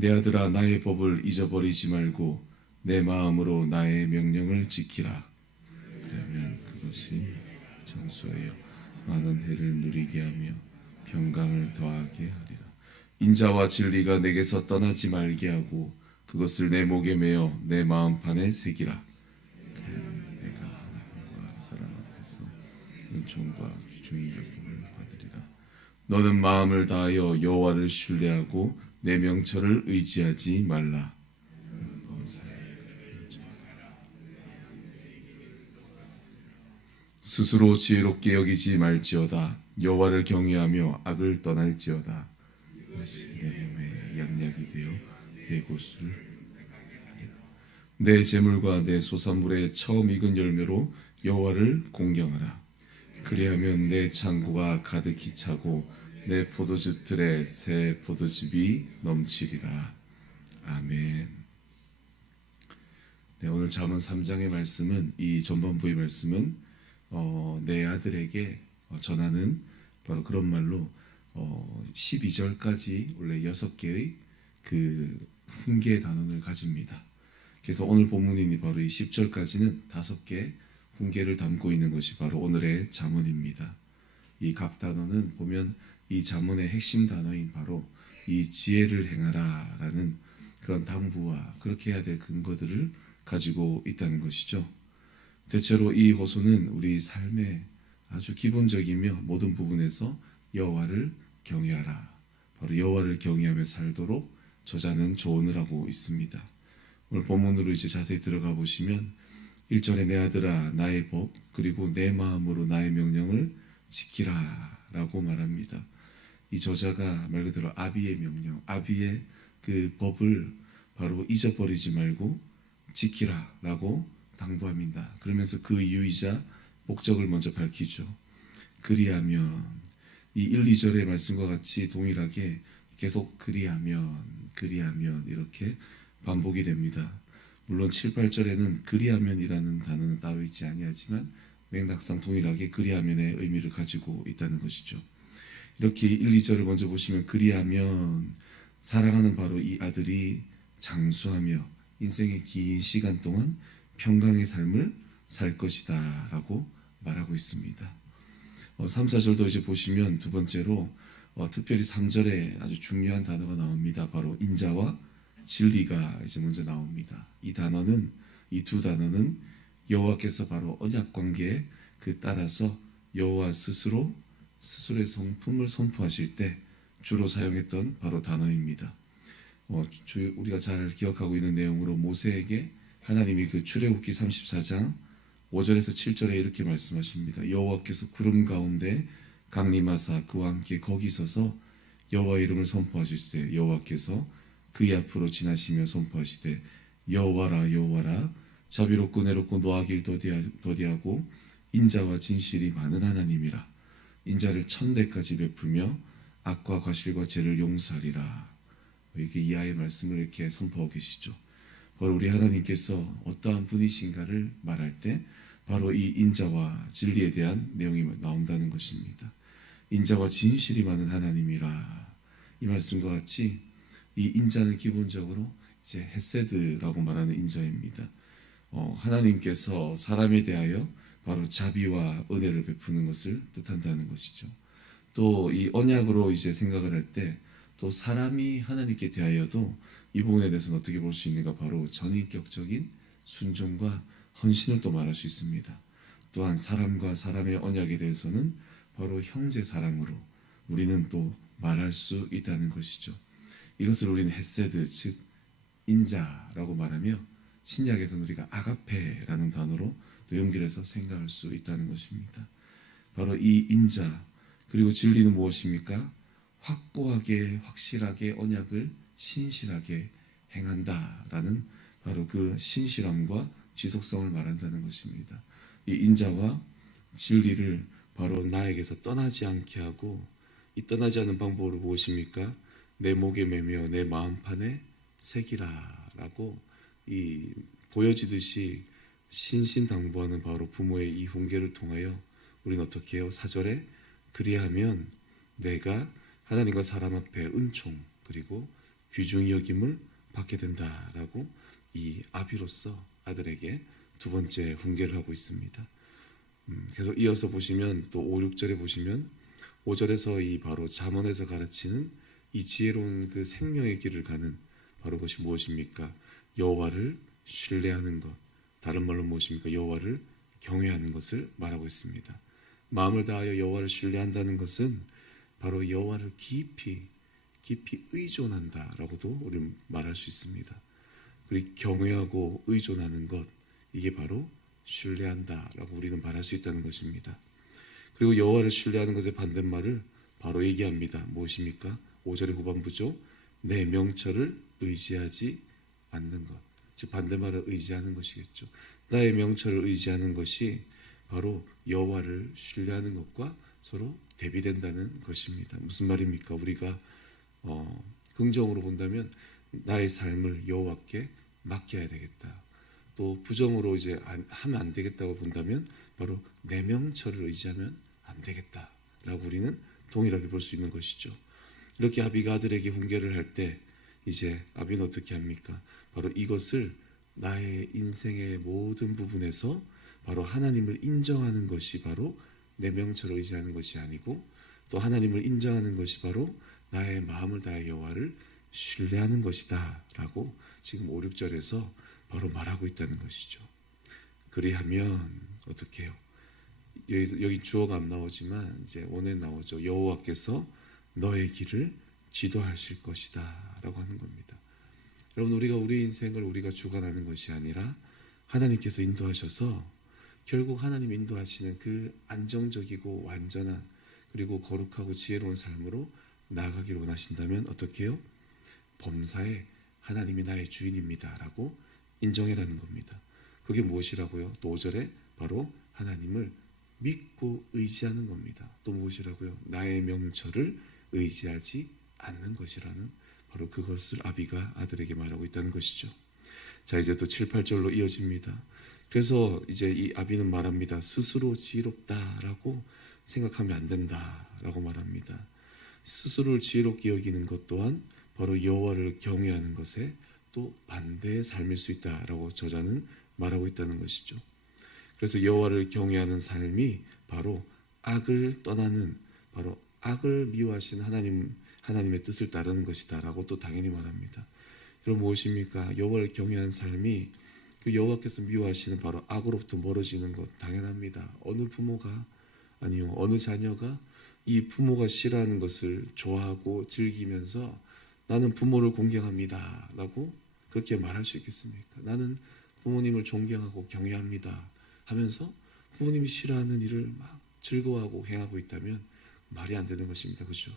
내 아들아 나의 법을 잊어버리지 말고 내 마음으로 나의 명령을 지키라. 그러면 그것이 장수하여 많은 해를 누리게 하며 평강을 더하게 하리라. 인자와 진리가 내게서 떠나지 말게 하고 그것을 내 목에 메어 내 마음판에 새기라. 내가 하나님과 사람 앞에서 은총과 귀중히 여김을 받으리라. 너는 마음을 다하여 여호와를 신뢰하고 내 명철을 의지하지 말라. 스스로 지혜롭게 여기지 말지어다. 여호와를 경외하며 악을 떠날지어다. 이것이 내 몸에 양약이 되어 내 곳을 내 재물과 내 소산물의 처음 익은 열매로 여호와를 공경하라. 그리하면 내 창고가 가득히 차고 내 포도즙 틀에 새 포도즙이 넘치리라. 아멘. 네, 오늘 잠언 3장의 말씀은 이 전반부의 말씀은 내 아들에게 전하는 바로 그런 말로 12절까지 원래 6개의 그 훈계 단원을 가집니다. 그래서 오늘 본문이 바로 이 10절까지는 5개 훈계를 담고 있는 것이 바로 오늘의 잠언입니다. 이 각 단어는 보면 이 잠언의 핵심 단어인 바로 이 지혜를 행하라 라는 그런 당부와 그렇게 해야 될 근거들을 가지고 있다는 것이죠. 대체로 이 호소는 우리 삶의 아주 기본적이며 모든 부분에서 여호와를 경외하라, 바로 여호와를 경외하며 살도록 저자는 조언을 하고 있습니다. 오늘 본문으로 이제 자세히 들어가 보시면 1절에 내 아들아 나의 법 그리고 내 마음으로 나의 명령을 지키라 라고 말합니다. 이 저자가 말 그대로 아비의 명령, 아비의 그 법을 바로 잊어버리지 말고 지키라 라고 당부합니다. 그러면서 그 이유이자 목적을 먼저 밝히죠. 그리하면 이 1, 2절의 말씀과 같이 동일하게 계속 그리하면 이렇게 반복이 됩니다. 물론 7, 8절에는 그리하면이라는 단어는 따로 있지 아니하지만 맥락상 동일하게 그리하면의 의미를 가지고 있다는 것이죠. 이렇게 1, 2절을 먼저 보시면 그리하면 사랑하는 바로 이 아들이 장수하며 인생의 긴 시간 동안 평강의 삶을 살 것이다 라고 말하고 있습니다. 3, 4절도 이제 보시면 두 번째로 특별히 3절에 아주 중요한 단어가 나옵니다. 바로 인자와 진리가 이제 먼저 나옵니다. 이 두 단어는 여호와께서 바로 언약 관계에 그 따라서 여호와 스스로의 성품을 선포하실 때 주로 사용했던 바로 단어입니다. 우리가 잘 기억하고 있는 내용으로 모세에게 하나님이 그 출애굽기 34장 5절에서 7절에 이렇게 말씀하십니다. 여호와께서 구름 가운데 강림하사 그와 함께 거기 서서 여호와의 이름을 선포하실세. 여호와께서 그의 앞으로 지나시며 선포하시되 여호와라 여호와라 자비롭고 내롭고 노하길 더디하고 인자와 진실이 많은 하나님이라. 인자를 1000대까지 베풀며 악과 과실과 죄를 용서하리라. 이렇게 이하의 말씀을 이렇게 선포하고 계시죠. 바로 우리 하나님께서 어떠한 분이신가를 말할 때 바로 이 인자와 진리에 대한 내용이 나온다는 것입니다. 인자와 진실이 많은 하나님이라. 이 말씀과 같이 이 인자는 기본적으로 이제 헤세드라고 말하는 인자입니다. 하나님께서 사람에 대하여 바로 자비와 은혜를 베푸는 것을 뜻한다는 것이죠. 또 이 언약으로 이제 생각을 할 때 또 사람이 하나님께 대하여도 이 부분에 대해서는 어떻게 볼 수 있는가? 바로 전인격적인 순종과 헌신을 또 말할 수 있습니다. 또한 사람과 사람의 언약에 대해서는 바로 형제 사랑으로 우리는 또 말할 수 있다는 것이죠. 이것을 우리는 헤세드, 즉 인자라고 말하며 신약에서는 우리가 아가페라는 단어로 또 연결해서 생각할 수 있다는 것입니다. 바로 이 인자 그리고 진리는 무엇입니까? 확고하게 확실하게 언약을 신실하게 행한다라는 바로 그 신실함과 지속성을 말한다는 것입니다. 이 인자와 진리를 바로 나에게서 떠나지 않게 하고 이 떠나지 않는 방법으로 무엇입니까? 내 목에 매며 내 마음판에 새기라라고 이 보여지듯이 신신당부하는 바로 부모의 이 훈계를 통하여 우리는 어떻게 해요? 4절에 그리하면 내가 하나님과 사람 앞에 은총 그리고 귀중히 여김을 받게 된다라고 이 아비로서 아들에게 두 번째 훈계를 하고 있습니다. 그래서 이어서 보시면 또 5, 6절에 보시면 5절에서 이 바로 잠언에서 가르치는 이 지혜로운 그 생명의 길을 가는 바로 그것이 무엇입니까? 여호와를 신뢰하는 것. 다른 말로 무엇입니까? 여호와를 경외하는 것을 말하고 있습니다. 마음을 다하여 여호와를 신뢰한다는 것은 바로 여호와를 깊이 의존한다라고도 우리는 말할 수 있습니다. 그리고 경외하고 의존하는 것, 이게 바로 신뢰한다라고 우리는 말할 수 있다는 것입니다. 그리고 여호와를 신뢰하는 것의 반대말을 바로 얘기합니다. 무엇입니까? 5절의 후반부죠. 내 명철을 의지하지 않는 것. 즉 반대말을 의지하는 것이겠죠. 나의 명철을 의지하는 것이 바로 여호와를 신뢰하는 것과 서로 대비된다는 것입니다. 무슨 말입니까? 우리가 긍정으로 본다면 나의 삶을 여호와께 맡겨야 되겠다. 또 부정으로 이제 하면 안 되겠다고 본다면 바로 내 명철을 의지하면 안 되겠다라고 우리는 동일하게 볼 수 있는 것이죠. 이렇게 아비가 아들에게 훈계를 할 때 이제 아비는 어떻게 합니까? 바로 이것을 나의 인생의 모든 부분에서 바로 하나님을 인정하는 것이 바로 내 명철을 의지하는 것이 아니고 또 하나님을 인정하는 것이 바로 나의 마음을 다해 여호와를 신뢰하는 것이다 라고 지금 5, 6절에서 바로 말하고 있다는 것이죠. 그리하면 어떻게 해요? 여기 주어가 안 나오지만 이제 원에 나오죠. 여호와께서 너의 길을 지도하실 것이다 라고 하는 겁니다. 여러분, 우리가 우리 인생을 우리가 주관하는 것이 아니라 하나님께서 인도하셔서 결국 하나님 인도하시는 그 안정적이고 완전한 그리고 거룩하고 지혜로운 삶으로 나아가기를 원하신다면 어떻게 해요? 범사에 하나님이 나의 주인입니다 라고 인정해라는 겁니다. 그게 무엇이라고요? 또 5절에 바로 하나님을 믿고 의지하는 겁니다. 또 무엇이라고요? 나의 명철을 의지하지 않는 것이라는 바로 그것을 아비가 아들에게 말하고 있다는 것이죠. 자, 이제 또 7, 8절로 이어집니다. 그래서 이제 이 아비는 말합니다. 스스로 지혜롭다라고 생각하면 안 된다라고 말합니다. 스스로를 지혜롭게 여기는 것 또한 바로 여호와를 경외하는 것에 또 반대의 삶일 수 있다라고 저자는 말하고 있다는 것이죠. 그래서 여호와를 경외하는 삶이 바로 악을 떠나는 바로 악을 미워하시는 하나님의 뜻을 따르는 것이다라고 또 당연히 말합니다. 여러분, 무엇입니까? 여호와를 경외하는 삶이 그 여호와께서 미워하시는 바로 악으로부터 멀어지는 것 당연합니다. 어느 부모가 아니요 어느 자녀가 이 부모가 싫어하는 것을 좋아하고 즐기면서 나는 부모를 공경합니다 라고 그렇게 말할 수 있겠습니까? 나는 부모님을 존경하고 경외합니다 하면서 부모님이 싫어하는 일을 막 즐거워하고 행하고 있다면 말이 안 되는 것입니다. 그렇죠?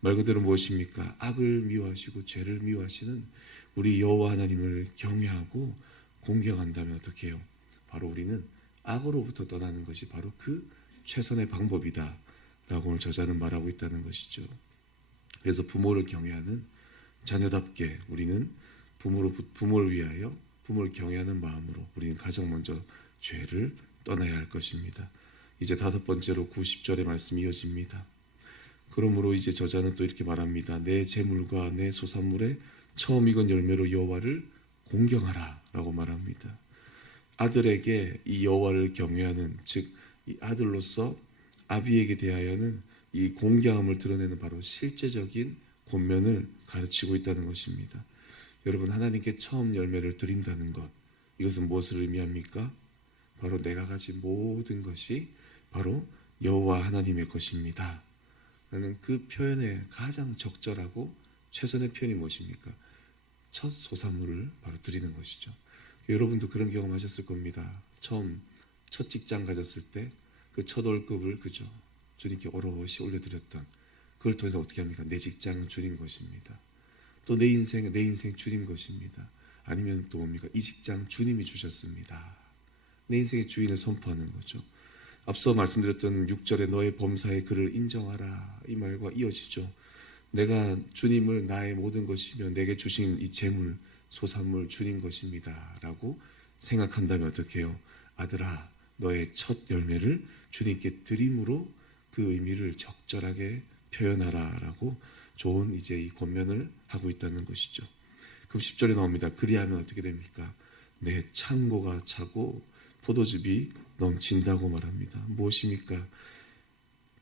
말 그대로 무엇입니까? 악을 미워하시고 죄를 미워하시는 우리 여호와 하나님을 경외하고 공경한다면 어떻게 해요? 바로 우리는 악으로부터 떠나는 것이 바로 그 최선의 방법이다 라고 오늘 저자는 말하고 있다는 것이죠. 그래서 부모를 경외하는 자녀답게 우리는 부모를 위하여 부모를 경외하는 마음으로 우리는 가장 먼저 죄를 떠나야 할 것입니다. 이제 5번째로 90절의 말씀이 이어집니다. 그러므로 이제 저자는 또 이렇게 말합니다. 내 재물과 내 소산물의 처음 익은 열매로 여호와를 공경하라 라고 말합니다. 아들에게 이 여호와를 경외하는 즉 이 아들로서 아비에게 대하여는 이 공경함을 드러내는 바로 실제적인 권면을 가르치고 있다는 것입니다. 여러분, 하나님께 처음 열매를 드린다는 것, 이것은 무엇을 의미합니까? 바로 내가 가진 모든 것이 바로 여호와 하나님의 것입니다. 나는 그 표현에 가장 적절하고 최선의 표현이 무엇입니까? 첫 소산물을 바로 드리는 것이죠. 여러분도 그런 경험하셨을 겁니다. 처음 첫 직장 가졌을 때 그 첫 월급을 그죠? 주님께 오롯이 올려드렸던 그걸 통해서 어떻게 합니까? 내 직장은 주님 것입니다. 또 내 인생 주님 것입니다. 아니면 또 뭡니까? 이 직장 주님이 주셨습니다. 내 인생의 주인을 선포하는 거죠. 앞서 말씀드렸던 6절에 너의 범사에 그를 인정하라 이 말과 이어지죠. 내가 주님을 나의 모든 것이며 내게 주신 이 재물, 소산물 주님 것입니다 라고 생각한다면 어떻게 해요? 아들아, 너의 첫 열매를 주님께 드림으로 그 의미를 적절하게 표현하라 라고 좋은 이제 이 권면을 하고 있다는 것이죠. 그럼 10절에 나옵니다. 그리하면 어떻게 됩니까? 내 창고가 차고 포도즙이 넘친다고 말합니다. 무엇입니까?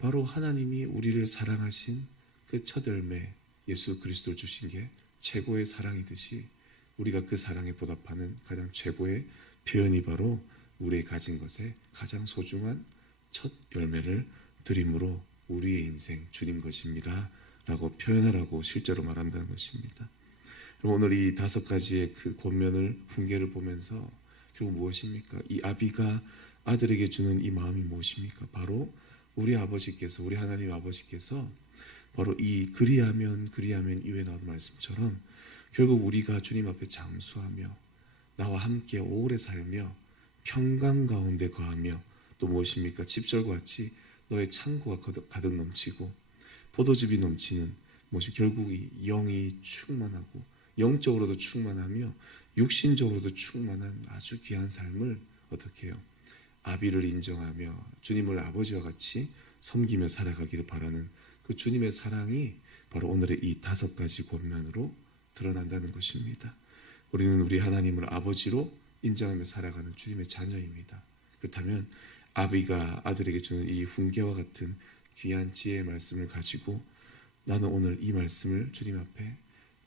바로 하나님이 우리를 사랑하신 그 첫 열매 예수 그리스도를 주신 게 최고의 사랑이듯이 우리가 그 사랑에 보답하는 가장 최고의 표현이 바로 우리의 가진 것에 가장 소중한 첫 열매를 드림으로 우리의 인생 주님 것입니다 라고 표현하라고 실제로 말한다는 것입니다. 오늘 이 5가지의 그 권면을 훈계를 보면서 결국 무엇입니까? 이 아비가 아들에게 주는 이 마음이 무엇입니까? 바로 우리 아버지께서, 우리 하나님 아버지께서 바로 이 그리하면 이후에 나오는 말씀처럼 결국 우리가 주님 앞에 장수하며 나와 함께 오래 살며 평강 가운데 거하며 또 무엇입니까? 10절과 같이 너의 창고가 가득 넘치고 포도즙이 넘치는 무엇이 결국 이 영이 충만하고 영적으로도 충만하며 육신적으로도 충만한 아주 귀한 삶을 어떻게 해요? 아비를 인정하며 주님을 아버지와 같이 섬기며 살아가기를 바라는 그 주님의 사랑이 바로 오늘의 이 5가지 권면으로 드러난다는 것입니다. 우리는 우리 하나님을 아버지로 인정하며 살아가는 주님의 자녀입니다. 그렇다면 아비가 아들에게 주는 이 훈계와 같은 귀한 지혜의 말씀을 가지고 나는 오늘 이 말씀을 주님 앞에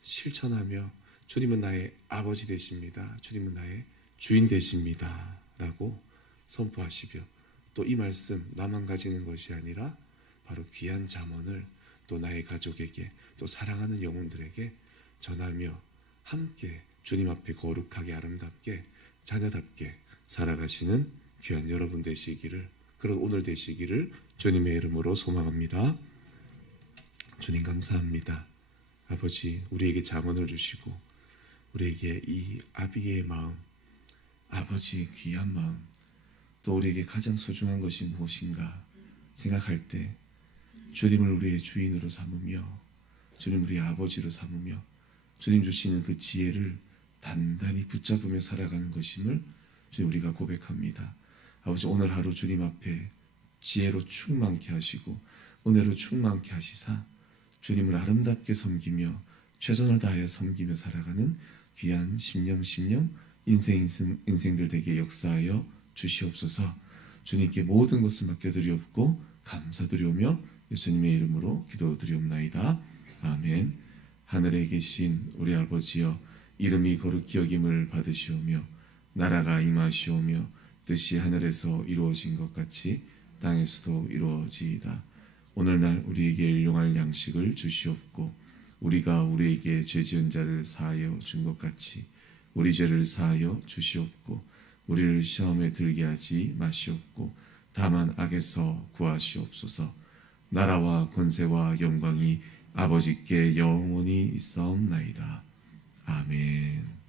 실천하며 주님은 나의 아버지 되십니다. 주님은 나의 주인 되십니다. 라고 선포하시며 또 이 말씀 나만 가지는 것이 아니라 바로 귀한 잠언을 또 나의 가족에게 또 사랑하는 영혼들에게 전하며 함께 주님 앞에 거룩하게 아름답게 자녀답게 살아가시는 귀한 여러분 되시기를, 그런 오늘 되시기를 주님의 이름으로 소망합니다. 주님 감사합니다. 아버지, 우리에게 잠언을 주시고 우리에게 이 아비의 마음, 아버지의 귀한 마음, 또 우리에게 가장 소중한 것이 무엇인가 생각할 때 주님을 우리의 주인으로 삼으며 주님 우리의 아버지로 삼으며 주님 주시는 그 지혜를 단단히 붙잡으며 살아가는 것임을 주님 우리가 고백합니다. 아버지, 오늘 하루 주님 앞에 지혜로 충만케 하시고 은혜로 충만케 하시사 주님을 아름답게 섬기며 최선을 다하여 섬기며 살아가는 귀한 심령 인생들 되게 역사하여 주시옵소서. 주님께 모든 것을 맡겨드리옵고 감사드리오며 예수님의 이름으로 기도드리옵나이다. 아멘. 하늘에 계신 우리 아버지여, 이름이 거룩히 여김을 받으시오며 나라가 임하시오며 뜻이 하늘에서 이루어진 것 같이 땅에서도 이루어지이다. 오늘날 우리에게 일용할 양식을 주시옵고 우리가 우리에게 죄 지은 자를 사하여 준 것 같이 우리 죄를 사하여 주시옵고 우리를 시험에 들게 하지 마시옵고 다만 악에서 구하시옵소서. 나라와 권세와 영광이 아버지께 영원히 있사옵나이다. 아멘.